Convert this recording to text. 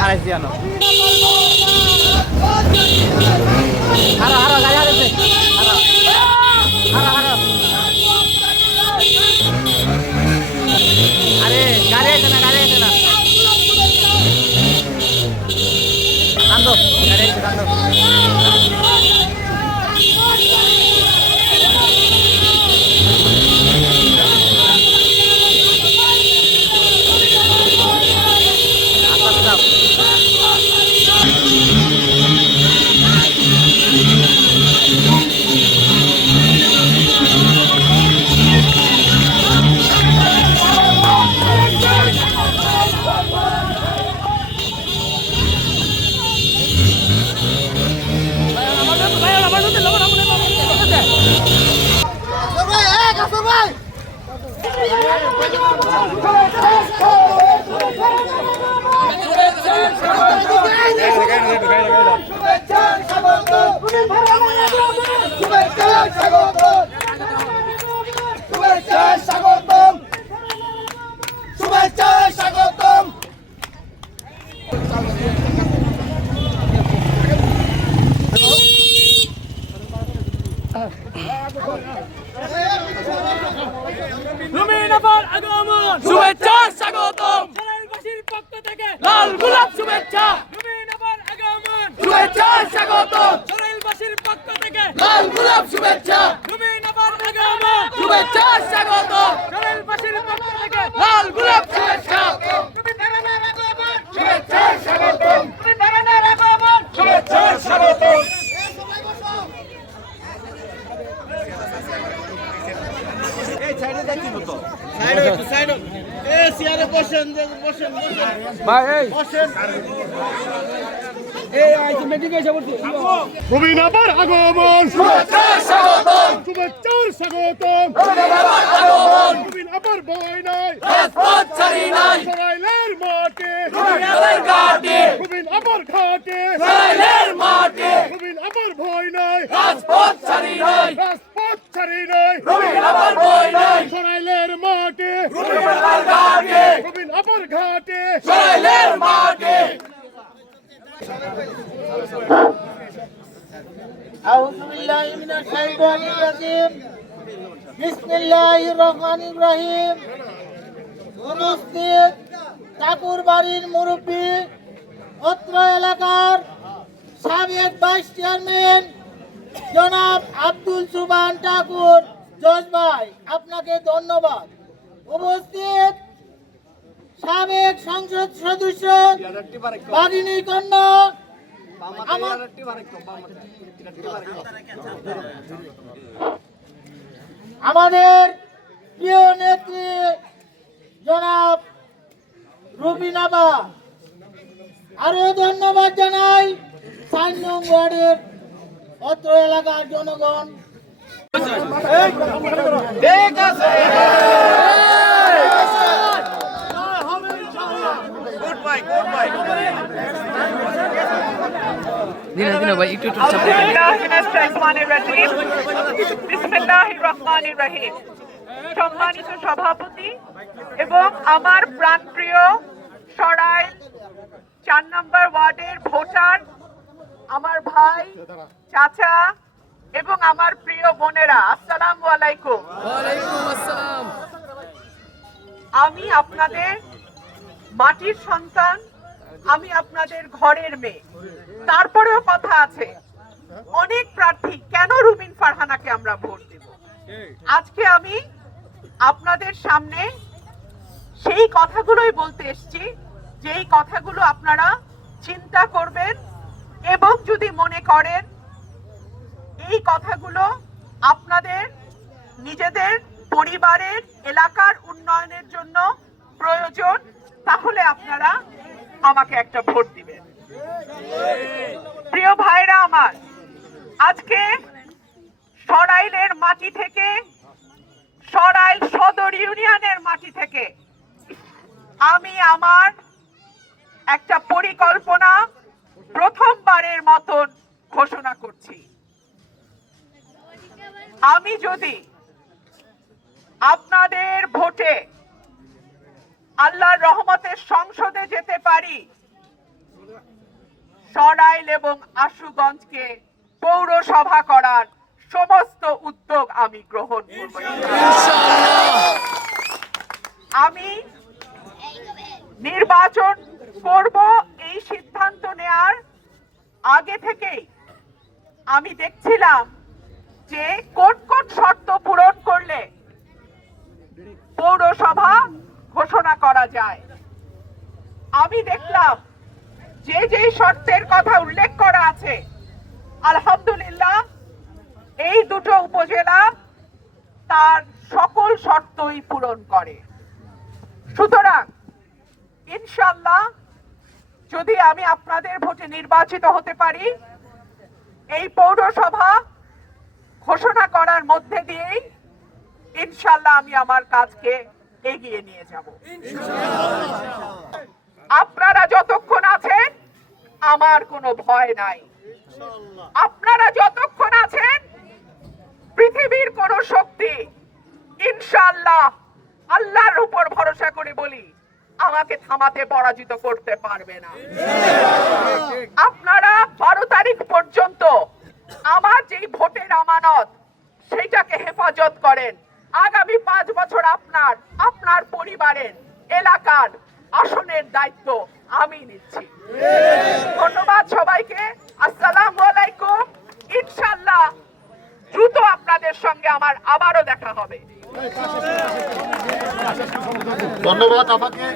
হারাইছি জানো হারা হারা গাড়ি হারাইছে হারা হারা হারা আরে গাড়ি আছে না কান্দো গাড়ি আছে কান্দো শুভেচ্ছা স্বাগতম জেলাবাসীর পক্ষ থেকে লাল গোলাপ শুভেচ্ছা শুভেচ্ছা স্বাগতম জেলাবাসীর পক্ষ থেকে লাল গোলাপ শুভেচ্ছা শুভেচ্ছা স্বাগতম জেলাবাসীর পক্ষ থেকে লাল গোলাপ শুভেচ্ছা শুভেচ্ছা স্বাগতম শুভেচ্ছা স্বাগতম রবীন্দ্রনাথের আগমন শুভেচ্ছার স্বাগতম শুভেচ্ছার স্বাগতম রবীন্দ্রনাথের ভয় নাই রাজপথ ছাড়ি নাই সরাইলের মাঠে রবীন্দ্রনাথের ঘাটে রবীন্দ্রনাথের ঘাটে সরাইলের মাঠে রবীন্দ্রনাথের ভয় নাই রাজপথ ছাড়ি নাই রাজপথ ছাড়ি নাই রবীন্দ্রনাথের ভয় নাই সরাইলের মাঠে রবীন্দ্রনাথের ঘাটে রবীন্দ্রনাথের ঘাটে সরাইলের মাঠে أعوذ بالله من الشيطان الرجيم بسم الله الرحمن الرحيم উপস্থিত ঠাকুর বাড়ির মুরব্বী অত্র এলাকার সাবেক ভাইস চেয়ারম্যান জনাব আব্দুল সুবহান ঠাকুর জজ ভাই আপনাকে ধন্যবাদ। উপস্থিত সাবেক সংসদ সদস্য বাগিনী কন্যা আমাদের প্রিয় নেত্রী জনাব রুবিনাবা, আরো ধন্যবাদ জানাই 4 নং ওয়ার্ডের অত্র এলাকার জনগণ। সম্মানিত সভাপতি এবং আমার প্রাণপ্রিয় সরাইল 4 নম্বর ওয়ার্ডের ভোটার, আমার ভাই, চাচা এবং আমার প্রিয় বোনেরা, আসসালামু আলাইকুম। আমি আপনাদের মাটির সন্তান, আমি আপনাদের ঘরের মেয়ে। তারপরেও কথা আছে, অনেক প্রার্থী, কেন রুমিন ফারহানাকে আমরা ভোট দেব? আজকে আমি আপনাদের সামনে সেই কথাগুলোই বলতে এসেছি, যেই কথাগুলো আপনারা চিন্তা করবেন এবং যদি মনে করেন এই কথাগুলো আপনাদের নিজেদের পরিবারের এলাকার উন্নয়নের জন্য প্রয়োজন, তাহলে আপনারা আমাকে একটা ভোট দিবেন। প্রিয় ভাইরা আমার, আজকে সরাইলের মাটি থেকে, সরাইল সদর ইউনিয়নের মাটি থেকে আমি আমার একটা পরিকল্পনা প্রথমবারের মতন ঘোষণা করছি। আমি যদি আপনাদের ভোটে আল্লাহর রহমতের সংসদে যেতে পারি, সরাইল এবং আশুগঞ্জকে পৌরসভা করার সমস্ত উদ্যোগ আমি গ্রহণ করব। আমি নির্বাচন করব এই সিদ্ধান্ত নেয়ার আগে থেকেই আমি দেখছিলাম যে কোন কোন শর্ত পূরণ করলে পৌরসভা ঘোষণা করা যায়। আমি দেখলাম যে যে শর্তের কথা উল্লেখ করা আছে, আলহামদুলিল্লাহ এই দুটো উপজেলা তার সকল শর্তই পূরণ করে। সুতরাং ইনশাআল্লাহ যদি আমি আপনাদের ভোটে নির্বাচিত হতে পারি, এই পৌরসভা ঘোষণা করার মধ্যে দিয়েই ইনশাআল্লাহ আমি আমার কাজকে এগিয়ে নিয়ে যাব। আপনারা যতক্ষণ আছেন আমার কোনো ভয় নাই। আপনারা যতক্ষণ আছেন পৃথিবীর কোন শক্তি ইনশাআল্লাহ আল্লাহর উপর ভরসা করে বলি আমাকে থামাতে পরাজিত করতে পারবে না। আপনারা 12 তারিখ পর্যন্ত আমার যেই ভোটের আমানত সেটাকে হেফাজত করেন। আগামী 5 বছর আপনার পরিবারের এলাকার আসনের দায়িত্ব আমি নিচ্ছি। ধন্যবাদ সবাইকে। আসসালামু আলাইকুম। ইনশাআল্লাহ দ্রুত আপনাদের সঙ্গে আমার আবারও দেখা হবে। ধন্যবাদ আমাকে।